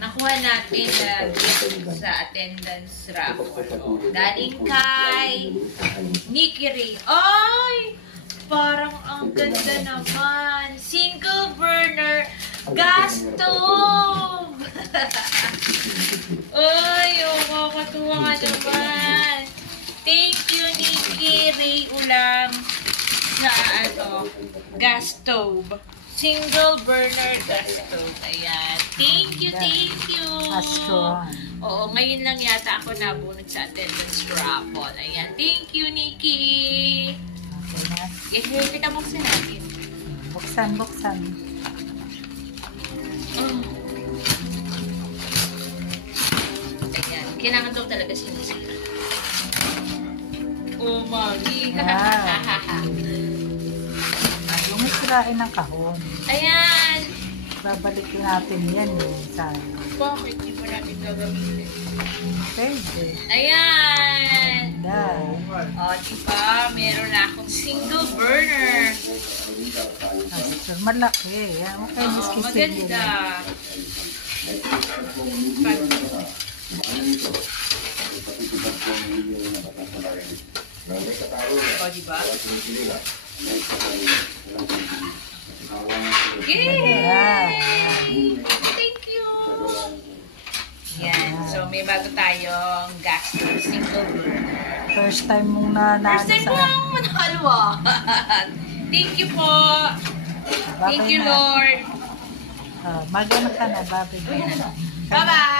Nakuha natin na gift sa attendance raffle. Galing kay Nikki Ray. Ay! Parang ang ganda naman. Single burner gas stove! Ay, kakatuwa ka naman. Thank you, Nikki Ray Ulang sa gas stove. Single burner gas stove. Ayan. Thank you, thank you. Oo, ngayon lang yata ako nabunod sa attendance raffle. Ayan. Thank you, Nikki. Okay na. Kita buksan natin. Buksan. Ayan. Kailangan daw talaga sinisira. Oh, mami. Yung sirain ng kahon. Ayan. Babalik natin yan sa... Bakit di pa natin gagamitin? Pwede. Ayan. O, diba? Meron na akong single burner. Malaki. Okay, maganda. O, diba? Yay! Thank you! Yan. So, may bago tayong gas stove single burner. First time mong nanalo First time ko lang manalo. Thank you po. Thank you, Lord. Mag-ano ka na, Bobby. Bye-bye!